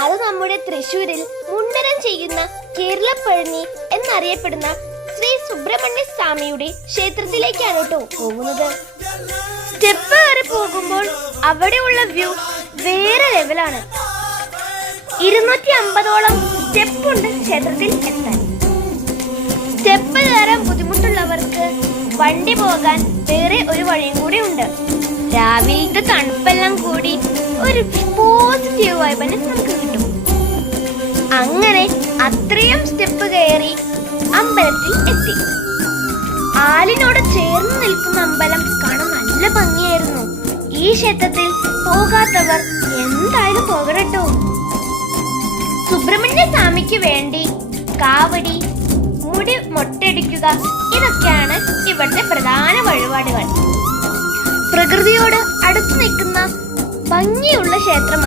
അത് നമ്മുടെ തൃശ്ശൂരിൽ മുണ്ടനം ചെയ്യുന്ന കേരളപ്പഴനി എന്നറിയപ്പെടുന്ന ശ്രീ സുബ്രഹ്മണ്യ സ്വാമിയുടെ ക്ഷേത്രത്തിലേക്കാണ് കേട്ടോ പോകുന്നത്. സ്റ്റെപ്പ് കയറി പോകുമ്പോൾ അവിടെയുള്ള വ്യൂ വേറെ ലെവലാണ്. 250ഓളം സ്റ്റെപ്പ് ഉണ്ട് ക്ഷേത്രത്തിൽ എത്താൻ. സ്റ്റെപ്പ് കയറാൻ ബുദ്ധിമുട്ടുള്ളവർക്ക് വണ്ടി പോകാൻ വേറെ ഒരു വഴിയും കൂടി ഉണ്ട്. രാവിലത്തെ തണുപ്പെല്ലാം കൂടി ഒരു പോസിറ്റീവ് വൈബിന് നമുക്ക് കിട്ടും. അങ്ങനെ അത്രയും സ്റ്റെപ്പ് കയറി അമ്പലത്തിൽ എത്തി. ആലിനോട് ചേർന്ന് നിൽക്കുന്ന അമ്പലം കാണാൻ നല്ല ഭംഗിയായിരുന്നു. ഈ ക്ഷേത്രത്തിൽ പോകാത്തവർ എന്തായാലും പോകട്ടോ. സുബ്രഹ്മണ്യ സ്വാമിക്ക് വേണ്ടി കാവടി, മുടി മൊട്ടടിക്കുക, ഇതൊക്കെയാണ് ഇവിടുത്തെ പ്രധാന വഴിപാടുകൾ. പ്രകൃതിയോട് അടുത്ത് നിൽക്കുന്ന ഭംഗിയുള്ള ക്ഷേത്രം.